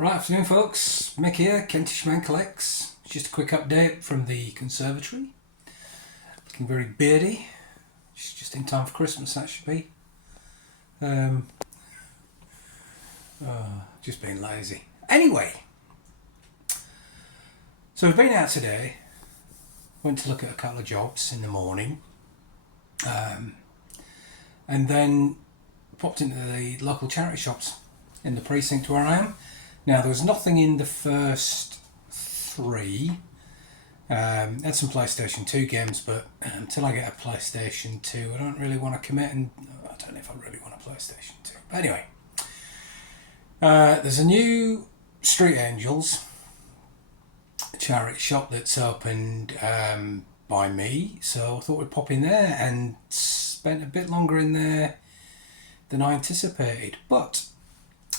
Right, afternoon folks, Mick here, Kentish Man Collects. Just a quick update from the conservatory. Looking very beardy. Just in time for Christmas, that should be. Just being lazy. Anyway, so we've been out today. Went to look at a couple of jobs in the morning. And then popped into the local charity shops in the precinct where I am. Now, there was nothing in the first three. Had some PlayStation 2 games, but until I get a PlayStation 2, I don't really want to commit, and I don't know if I really want a PlayStation 2. But anyway, there's a new Street Angels charity shop that's opened by me, so I thought we'd pop in there, and spent a bit longer in there than I anticipated. But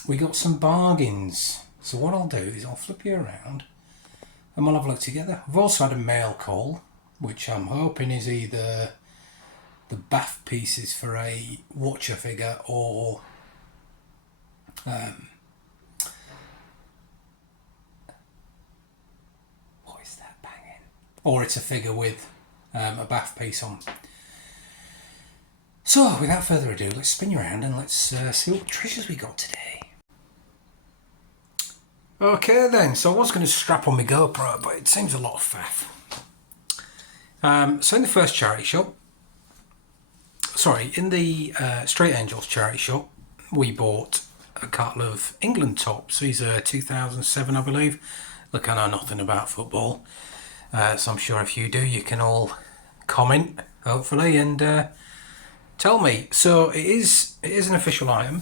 we got some bargains. So what I'll do is I'll flip you around and we'll have a look together. We've also had a mail call, which I'm hoping is either the bath pieces for a Watcher figure or what is that banging? Or it's a figure with a bath piece on. So without further ado, let's spin you around and let's see what treasures we got today. Okay then, so I was going to strap on my GoPro, but it seems a lot of faff. So in the first charity shop, in the Street Angels charity shop, we bought a couple of England tops. These are 2007, I believe. Look, I know nothing about football, so I'm sure if you do, you can all comment, hopefully, and tell me. So it is an official item.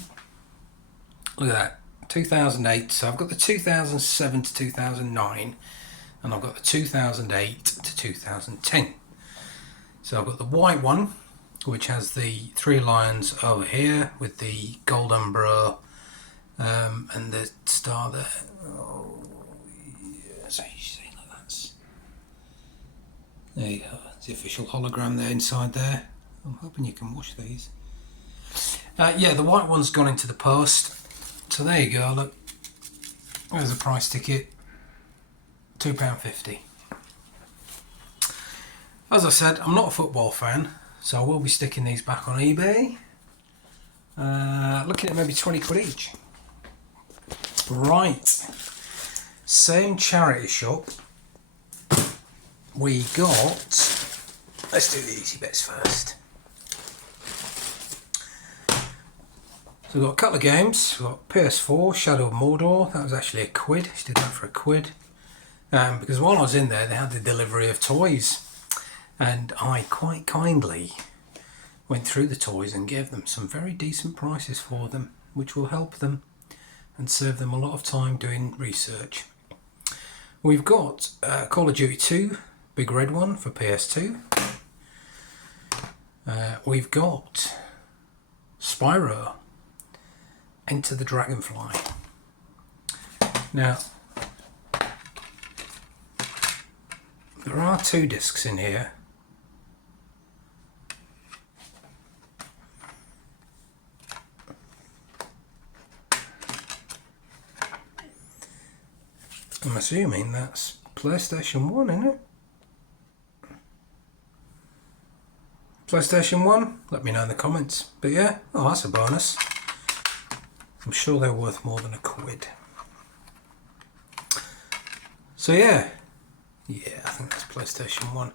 Look at that. 2008, so I've got the 2007 to 2009 and I've got the 2008 to 2010. So I've got the white one, which has the three lions over here with the gold umbro and the star there. Oh, yeah, so you see, look, that's, there you go, it's the official hologram there inside there. I'm hoping you can watch these. Yeah, the white one's gone into the post. So there you go, look, there's a price ticket, £2.50. As I said, I'm not a football fan, so I will be sticking these back on eBay. Looking at maybe 20 quid each. Right, same charity shop, we got, let's do the easy bits first. So we've got a couple of games. We've got PS4, Shadow of Mordor. That was actually a quid. Just did that for a quid. Because while I was in there, they had the delivery of toys. And I quite kindly went through the toys and gave them some very decent prices for them, which will help them and save them a lot of time doing research. We've got Call of Duty 2, big red one for PS2. We've got Spyro, Enter the Dragonfly. Now, there are two discs in here. I'm assuming that's PlayStation 1, isn't it? PlayStation 1? Let me know in the comments. But yeah, oh, that's a bonus. I'm sure they're worth more than a quid. So yeah, I think that's PlayStation 1.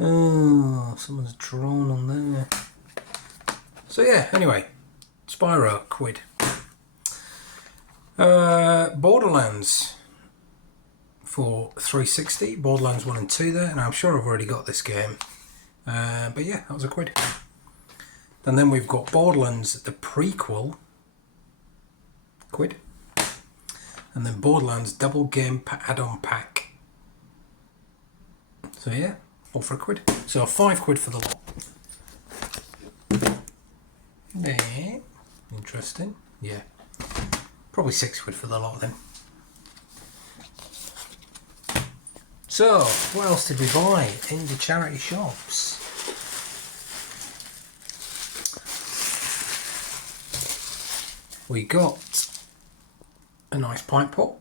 Oh, someone's drawn on there. So yeah, anyway, Spyro, quid. Borderlands for 360, Borderlands 1 and 2 there, and I'm sure I've already got this game. But yeah, that was a quid. And then we've got Borderlands, the prequel, quid. And then Borderlands double game add-on pack. So yeah, all for a quid. So 5 quid for the lot. Yeah, interesting. Yeah, probably 6 quid for the lot then. So, what else did we buy in the charity shops? We got a nice pint pot.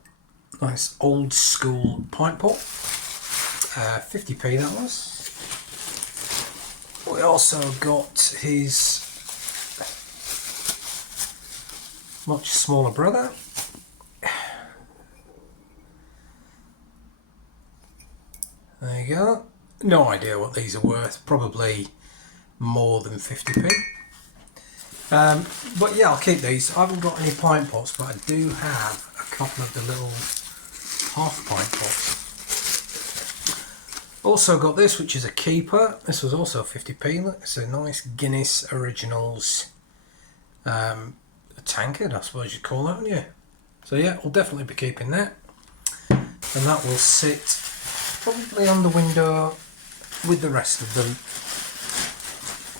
Nice old school pint pot. 50p that was. We also got his much smaller brother. There you go. No idea what these are worth. Probably more than 50p. But yeah, I'll keep these. I haven't got any pint pots, but I do have a couple of the little half pint pots. Also got this, which is a keeper. This was also 50p. Look, it's a nice Guinness Originals tankard, I suppose you'd call that, wouldn't you? So yeah, we'll definitely be keeping that. And that will sit probably on the window with the rest of them.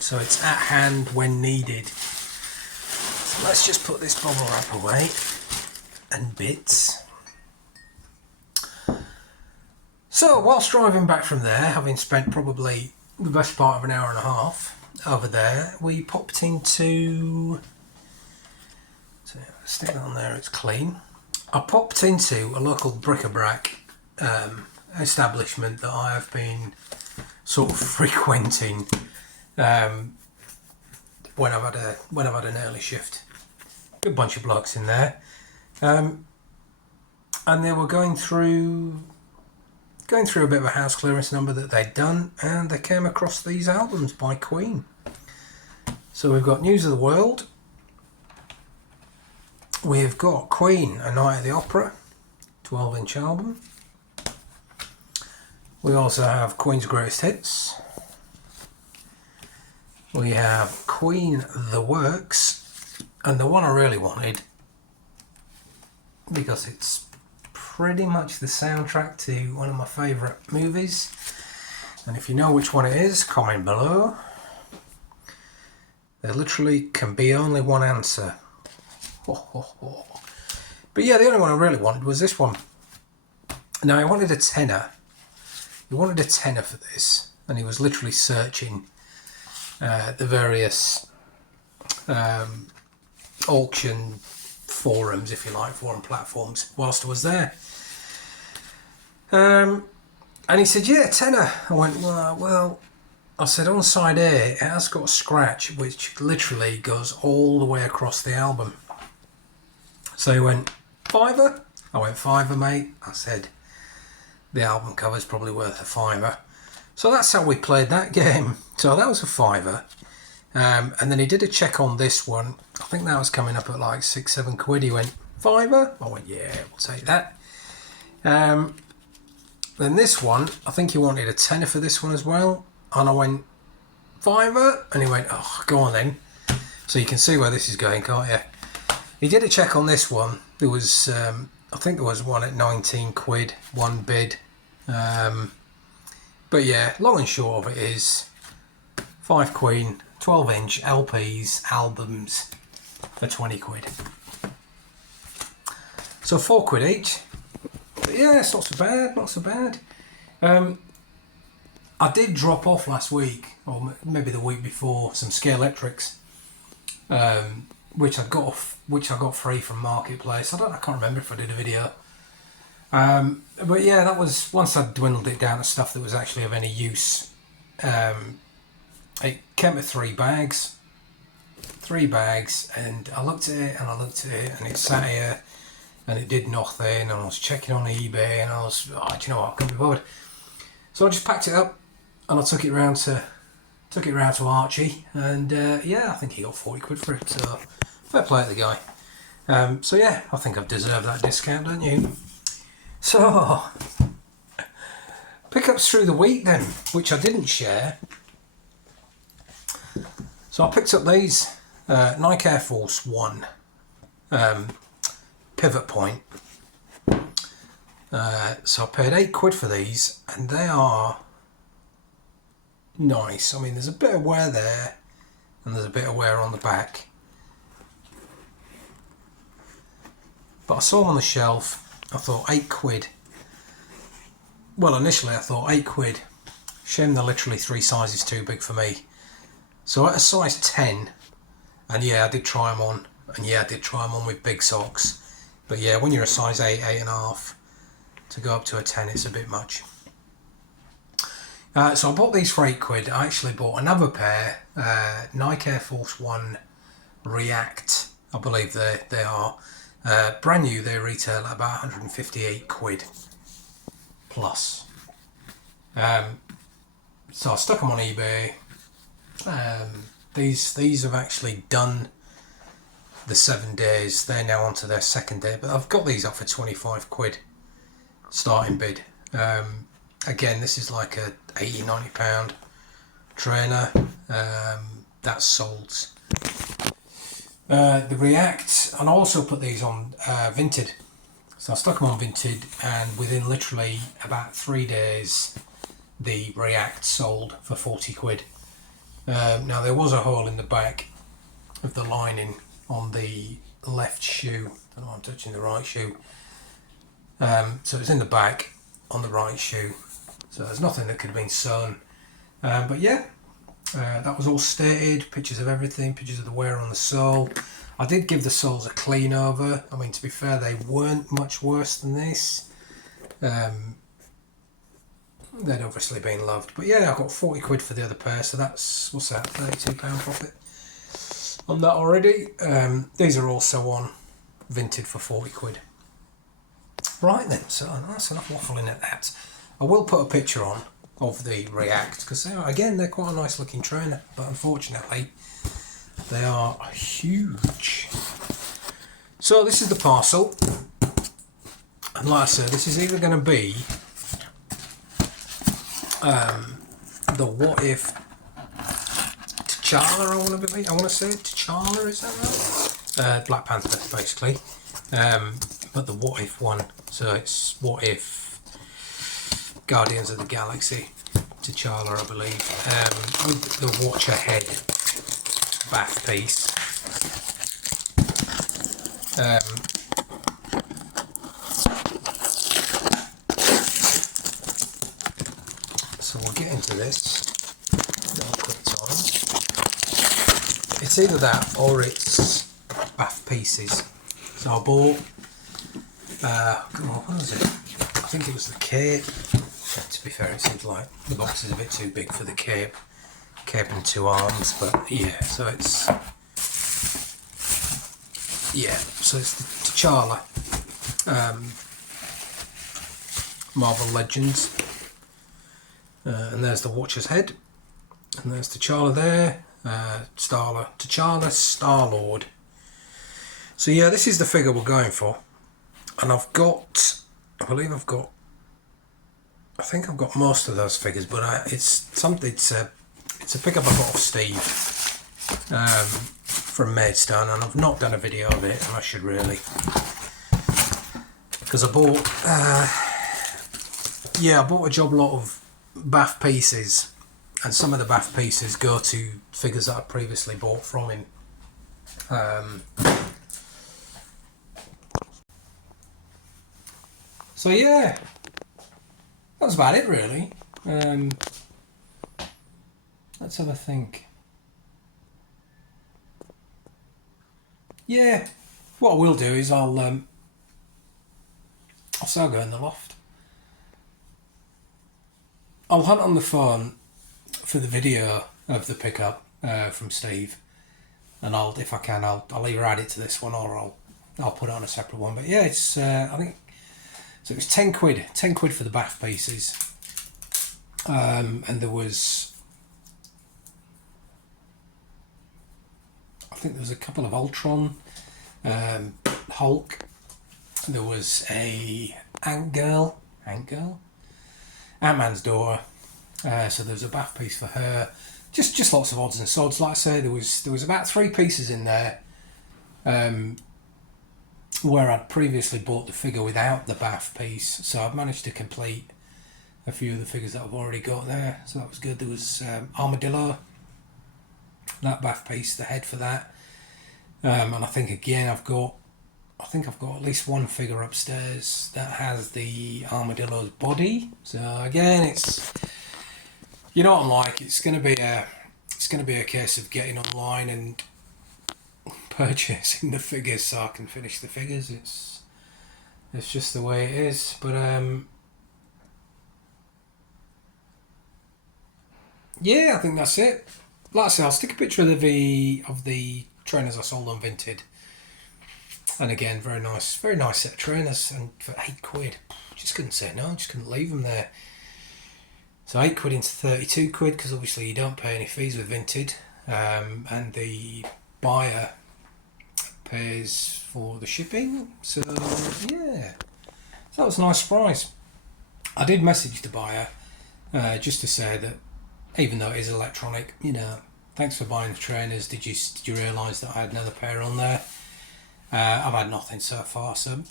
So it's at hand when needed. So let's just put this bubble wrap away and bits. So whilst driving back from there, having spent probably the best part of an hour and a half over there, we popped into, so stick that on there, it's clean. I popped into a local bric-a-brac establishment that I have been sort of frequenting when I've had an early shift. Good bunch of blokes in there, and they were going through a bit of a house clearance number that they'd done, and they came across these albums by Queen. So we've got News of the World, we've got Queen, A Night at the Opera, 12-inch album. We also have Queen's Greatest Hits. We have Queen The Works, and the one I really wanted, because it's pretty much the soundtrack to one of my favourite movies, and if you know which one it is, comment below. There literally can be only one answer. But yeah, the only one I really wanted was this one. Now, I wanted a tenner. He wanted a tenner for this, and he was literally searching the various auction forums, if you like, forum platforms, whilst I was there. And he said, yeah, tenner. I went, well, I said, on side A, it has got a scratch which literally goes all the way across the album. So he went, £5? I went, £5, mate. I said, the album cover's probably worth £5. So that's how we played that game. So that was £5. And then he did a check on this one. I think that was coming up at like £6-7. He went, £5? I went, yeah, we'll take that. Then this one, I think he wanted a tenner for this one as well. And I went, £5? And he went, oh, go on then. So you can see where this is going, can't you? He did a check on this one. There was, I think there was one at £19, one bid. But yeah, long and short of it is 5 Queen, 12-inch LPs, albums for £20. So £4 each. But yeah, it's not so bad, not so bad. I did drop off last week, or maybe the week before, some Scale Electrics, which I got free from Marketplace. I can't remember if I did a video. But yeah, that was, once I dwindled it down to stuff that was actually of any use. It came with 3 bags, and I looked at it and I looked at it, and it sat here and it did nothing, and I was checking on eBay, and I was, do you know what, I couldn't be bothered. So I just packed it up and I took it round to Archie, and yeah, I think he got £40 for it, so fair play to the guy. So yeah, I think I've deserved that discount, don't you? So, pickups through the week then, which I didn't share. So I picked up these Nike Air Force 1 pivot point. So I paid £8 for these, and they are nice. I mean, there's a bit of wear there, and there's a bit of wear on the back. But I saw them on the shelf. I thought £8. Well, initially I thought £8. Shame they're literally 3 sizes too big for me. So at a size 10, and yeah, I did try them on, and yeah, I did try them on with big socks. But yeah, when you're a size 8, 8.5, to go up to a 10, it's a bit much. So I bought these for £8. I actually bought another pair, Nike Air Force One React, I believe they are. Brand new, they retail at about £158 plus. So I stuck them on eBay. These have actually done the 7 days. They're now on to their second day, but I've got these up for £25 starting bid. Again, this is like a £80-90 trainer. That's sold. The React, and I also put these on Vinted. So I stuck them on Vinted, and within literally about 3 days, the React sold for £40. Now there was a hole in the back of the lining on the left shoe. I don't know, I'm touching the right shoe. So it's in the back on the right shoe. So there's nothing that could have been sewn. But yeah, that was all stated. Pictures of everything, pictures of the wear on the sole. I did give the soles a clean over. I mean, to be fair, they weren't much worse than this. They'd obviously been loved. But yeah, I got £40 for the other pair, so that's, what's that, £32 profit on that already. These are also on Vinted for £40. Right then, so that's enough waffling at that. I will put a picture on of the React, because again, they're quite a nice looking trainer, but unfortunately they are huge. So this is the parcel, and like I said, this is either going to be the What If T'Challa, I want to say T'Challa, is that right? Black Panther, basically. But the What If one, so it's What If Guardians of the Galaxy T'Challa, I believe, with the Watcher head bath piece. So we'll get into this. I'll put it on. It's either that or it's bath pieces. So I bought, what was it? I think it was the cape. To be fair, it seems like the box is a bit too big for the cape and 2 arms, but yeah, so it's the T'Challa Marvel Legends, and there's the Watcher's head, and there's T'Challa there, T'Challa Star-Lord. So yeah, this is the figure we're going for, and I think I've got most of those figures, but it's a pickup I got off Steve from Maidstone, and I've not done a video of it, and I should really, because I bought a job lot of bath pieces, and some of the bath pieces go to figures that I previously bought from him. So yeah, that's about it really. Let's have a think. Yeah, what I will do is I'll still go in the loft. I'll hunt on the phone for the video of the pickup from Steve, and if I can, I'll either add it to this one or I'll put it on a separate one. But yeah, it's I think so. It was £10 for the bath pieces, and there was, I think there was a couple of Ultron, Hulk. There was a Ant-Man's daughter. So there was a bath piece for her. Just lots of odds and sods. Like I say, there was about 3 pieces in there, where I'd previously bought the figure without the bath piece. So I've managed to complete a few of the figures that I've already got there. So that was good. There was Armadillo, that bath piece, the head for that. And I think again I've got at least one figure upstairs that has the Armadillo's body. So again, it's, you know what I'm like. It's gonna be a case of getting online and purchasing the figures so I can finish the figures. It's just the way it is. But yeah, I think that's it. Like I say, I'll stick a picture of the trainers I sold on Vinted. And again, very nice set of trainers, and for £8, just couldn't say no, just couldn't leave them there. So £8 into £32 because obviously you don't pay any fees with Vinted, and the buyer pays for the shipping. So yeah, so that was a nice surprise. I did message the buyer just to say that even though it is electronic, thanks for buying the trainers. Did you realise that I had another pair on there? I've had nothing so far. So, but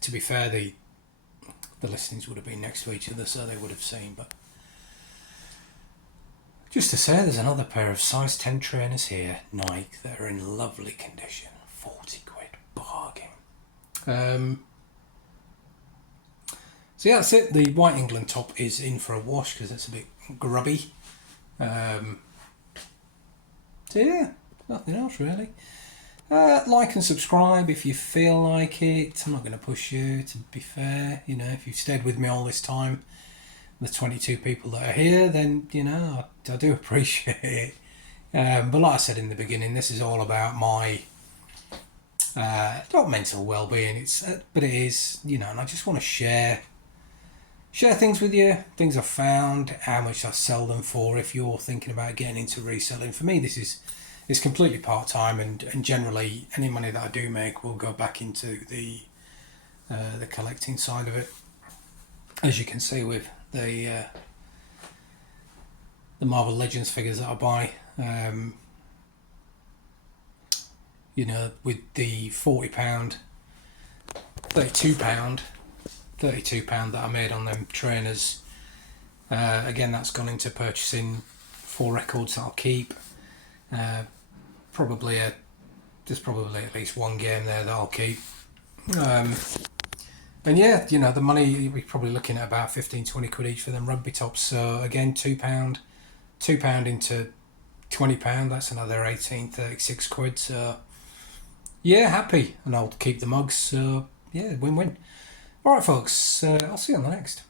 to be fair, the listings would have been next to each other, so they would have seen. But just to say, there's another pair of size 10 trainers here, Nike, that are in lovely condition. £40, bargain. So yeah, that's it. The white England top is in for a wash because it's a bit grubby. So yeah, nothing else really. Like and subscribe if you feel like it. I'm not going to push you, to be fair. If you've stayed with me all this time, the 22 people that are here, then, I do appreciate it. But like I said in the beginning, this is all about my not mental well-being. But it is, and I just want to share things with you, things I've found, how much I sell them for. If you're thinking about getting into reselling, for me, this is completely part-time, and generally any money that I do make will go back into the collecting side of it. As you can see with the Marvel Legends figures that I buy, with the £40, £32 that I made on them trainers. Again, that's gone into purchasing 4 records that I'll keep. There's probably at least one game there that I'll keep. And yeah, the money, we're probably looking at about 15-20 quid each for them rugby tops. So again, £2 into £20, that's another 36 quid. So yeah, happy, and I'll keep the mugs. So yeah, win-win. All right, folks, I'll see you on the next.